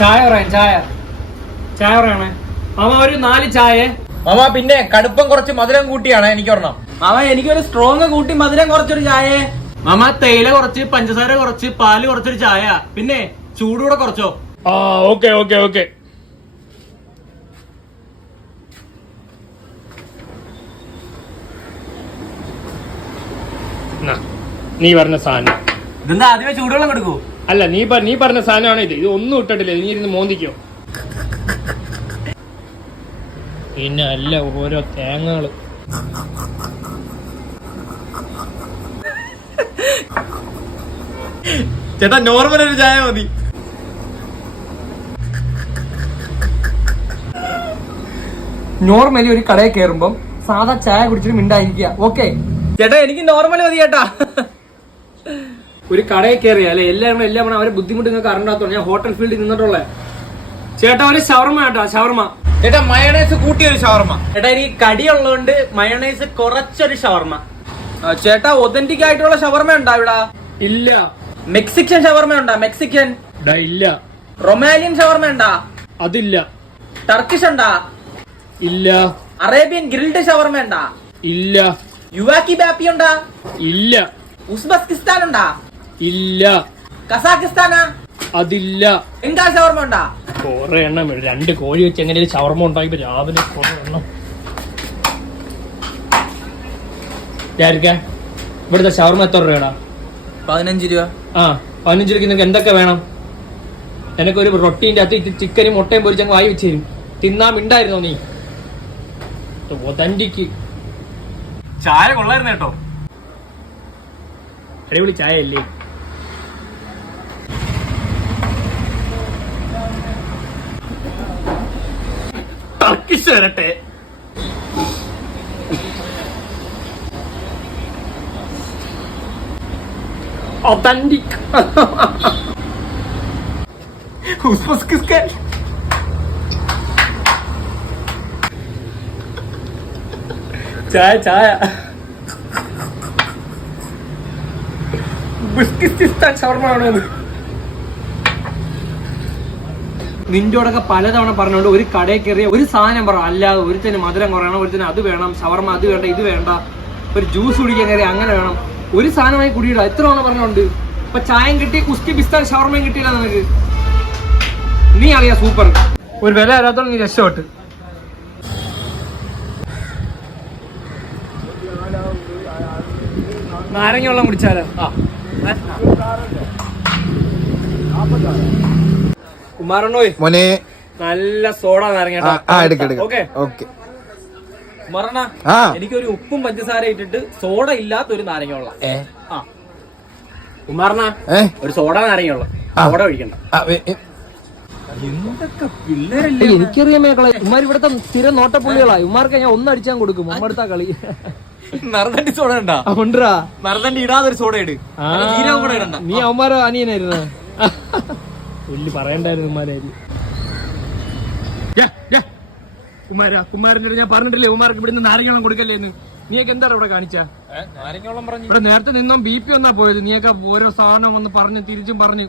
ചായ പറയാം, ചായ പറയണേ മാമ. ഒരു 4 ചായ മാമ. പിന്നെ കടുപ്പം കുറച്ച് മധുരം കൂട്ടിയാണ് എനിക്ക് ഒരെണ്ണം. മാമ എനിക്കൊരു സ്ട്രോങ് കൂട്ടി മധുരം കുറച്ചൊരു ചായ. മാമ തേയില കുറച്ച്, പഞ്ചസാര കുറച്ച്, പാല് കുറച്ചൊരു ചായ, പിന്നെ ചൂടുകൂടെ കുറച്ചോ. ആ ഓക്കെ ഓക്കെ ഓക്കെ. നീ പറഞ്ഞ സാധനം ഇതെന്താ ആദ്യമേ ചൂടുവെള്ളം കൊടുക്കൂ? അല്ല, നീ പറഞ്ഞ സാധനമാണ് ഇത്. ഇത് ഒന്നും ഇട്ടിട്ടില്ല. നീ ഇരുന്ന് മോന്തിക്കോ. പിന്നെ അല്ല ഓരോ തേങ്ങകള്. ചേട്ടാ നോർമൽ ഒരു ചായ മതി. നോർമലി ഒരു കടയിൽ കയറുമ്പം സാധാ ചായ കുടിച്ചിട്ട് മിണ്ടായിരിക്കുക. ഓക്കെ ചേട്ടാ, എനിക്ക് നോർമൽ മതി ചേട്ടാ. ഒരു കടയിൽ കയറിയ അല്ലെ എല്ലാം അവരെ ബുദ്ധിമുട്ട് നിങ്ങൾക്ക് അറിഞ്ഞാത്തോണ്ട് ഞാൻ ഹോട്ടൽ ഫീൽഡിൽ നിന്നിട്ടുള്ളേ. ചേട്ടാ ഒരു ഷവർമ കേട്ടോ, ഷവർമ. ചേട്ടാ മയണൈസ് കൂട്ടിയൊരു ഷവർമ. ചേട്ടാ എനിക്ക് കടിയുള്ളതുകൊണ്ട് മയോണൈസ് കുറച്ചൊരു ഷവർമ. ചേട്ടാ ഒതന്റിക് ആയിട്ടുള്ള ഷവർമ ഉണ്ടോ ഇവിടെ? ഇല്ല. മെക്സിക്കൻ ഷവർമ ഉണ്ടോ? മെക്സിക്കൻ ഇല്ല. റൊമാലിയൻ ഷവർമ ഉണ്ടോ? അതില്ല. ടർക്കിഷ് ഉണ്ടോ? ഇല്ല. അറേബ്യൻ ഗ്രിൽഡ് ഷവർമ ഉണ്ടോ? ഇല്ല. യുവാക്കി ബാപ്പി ഉണ്ടോ? ഇല്ല. ഉസ്ബെക്കിസ്ഥാൻ ഉണ്ടോ? ഇല്ല. കസാഖിസ്ഥാനാ? അതില്ല. ബംഗാൾ ഷവർമ ഉണ്ടോ? കുറെ എണ്ണം. 2 കോഴി വെച്ച് എങ്ങനെ ഷവർമ ഉണ്ടാക്കി രാവിലെ കുറെ എണ്ണം. ഇവിടുത്തെ ഷവർമ എത്ര രൂപയാടാ? 15 രൂപ. ആ 15 രൂപയ്ക്ക് നിങ്ങൾക്ക് എന്തൊക്കെ വേണം? എനിക്കൊരു റൊട്ടീൻ്റെ അകത്ത് ചിക്കനും മുട്ടയും പൊരിച്ചങ്ങ് വായി വെച്ച് തരും. തിന്നാൻ മിണ്ടായിരുന്നോ നീ? ഒതന്റിക്ക് ചായ കൊള്ളായിരുന്നു കേട്ടോ. അടിപൊളി ചായ അല്ലേ? ടർക്കിഷ് വരട്ടെ. ഒതന്റിക്. ഉസ്ബെക്കിസ്ഥാൻ. ചായ ഉസ്ബെക്കിസ്ഥാൻ ഷവർമ ആണോ? നിന്റോടൊക്കെ പലതവണ പറഞ്ഞോണ്ട് ഒരു കടയിൽ കയറിയ ഒരു സാധനം പറ. അല്ലാതെ ഒരുത്തന് മധുരം കുറയണം, ഒരുത്തന് അത് വേണം, ഷവർമ അത് വേണ്ട, ഇത് വേണ്ട, ഒരു ജ്യൂസ് കുടിക്കാൻ കയറി അങ്ങനെ വേണം, ഒരു സാധനമായി കുടിയിടാം. എത്ര തവണ പറഞ്ഞോണ്ട്. ഇപ്പൊ ചായം കിട്ടി, ഉസ്ബെക്കിസ്ഥാൻ ഷവർമയും കിട്ടിയില്ല നിനക്ക്. നീ അറിയാ സൂപ്പർ. ഒരു വില അറിയാത്തോണ്ട് നീ രക്ഷപ്പെട്ട്. നാരങ്ങ വെള്ളം കുടിച്ചാലോ? കുമാരനോയ് മോനെ നല്ല സോഡ നാരങ്ങ. മറണ എനിക്കൊരു ഉപ്പും പഞ്ചസാര ഇട്ടിട്ട് സോഡ ഇല്ലാത്ത ഒരു നാരങ്ങ വെള്ളം. കുമാരന ഒരു സോഡ നാരങ്ങ വെള്ളം. സോഡ ഒഴിക്കണ്ട. എന്തൊക്കെ പിള്ളേരല്ലേ? എനിക്കറിയാം മേക്കളെ. ഉമ്മാർ ഇവിടുത്തെ സ്ഥിരം നോട്ടപ്പുള്ളികളാ. ഉമ്മാർക്ക് ഞാൻ ഒന്നടിച്ചാൻ കൊടുക്കും. ഉമ്മടുത്ത കളി. നറുതണ്ടി സോഡ ഉണ്ടാ? ഉണ്ടാ. നറുതണ്ടി ഇടാതൊരു സോഡ ഇട്. കൂടെ ഇടണ്ട. നീ അവന്മാരോ അനിയനായിരുന്നു? പുല്ല് പറയണ്ടായിരുന്നു ഉമ്മാരായിരുന്നു. കുമാരൻ്റെ ഞാൻ പറഞ്ഞിട്ടില്ലേ ഉമ്മാർക്ക് ഇവിടുന്ന് നാരങ്ങ കൊടുക്കല്ലേ എന്ന്. നീയൊക്കെ എന്താണ് ഇവിടെ കാണിച്ച? ഇവിടെ നേരത്തെ നിന്നോ BP ഒന്നാ പോയത്. നീയൊക്കെ ഓരോ സാധനം വന്ന് പറഞ്ഞ് തിരിച്ചും പറഞ്ഞു.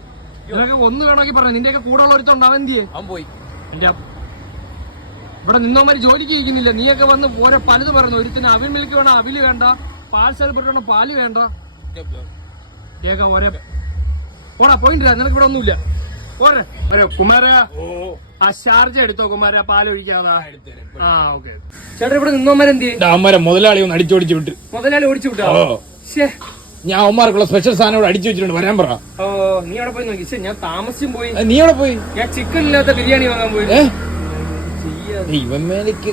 നിനക്ക് ഒന്ന് വേണമെങ്കിൽ പറഞ്ഞു. നിന്റെയൊക്കെ കൂടെ ഉള്ള ഒരുത്തോണ്ട് അവൻ എന്തിയെ? അവൻ പോയി. എന്റെ ഇവിടെ നിന്നോമാര് ജോലിക്ക് ഇരിക്കുന്നില്ല. നീയൊക്കെ വന്ന് ഓരോ പലത് പറഞ്ഞു. ഒരുത്തിന് അവിൽ മിൽക്ക് വേണം, അവില് വേണ്ട, പാൽ സെൽബർ വേണം, പാല് വേണ്ട. ഓരോ ഓടാ പോയിന്റ്. നിനക്ക് ഇവിടെ ഒന്നുമില്ല. ഓരോ കുമാര ആ ഷാർജ എടുത്തോ കുമാര, പാൽ ഒഴിക്കാതാ. ആ ഓക്കെ. ചേട്ടാ ഇവിടെ നിന്നോമാരെന്തി? അമ്മരെ മുതലാളി ഒന്ന് അടിച്ചോടിച്ചു വിട്ട്. മുതലാളി ഓടിച്ചു വിട്ടോ? ഞാൻ അവന്മാർക്കുള്ള സ്പെഷ്യൽ സാധനം ഇവിടെ അടിച്ചു വെച്ചിട്ടുണ്ട്. വരാൻ പറ. ഓ നീ അവിടെ പോയി നോക്കി. ഞാൻ താമസിച്ചും പോയി. നീ അവിടെ പോയി? ഞാൻ ചിക്കൻ ഇല്ലാത്ത ബിരിയാണി വാങ്ങാൻ പോയി. ഇവന്മേലേക്ക്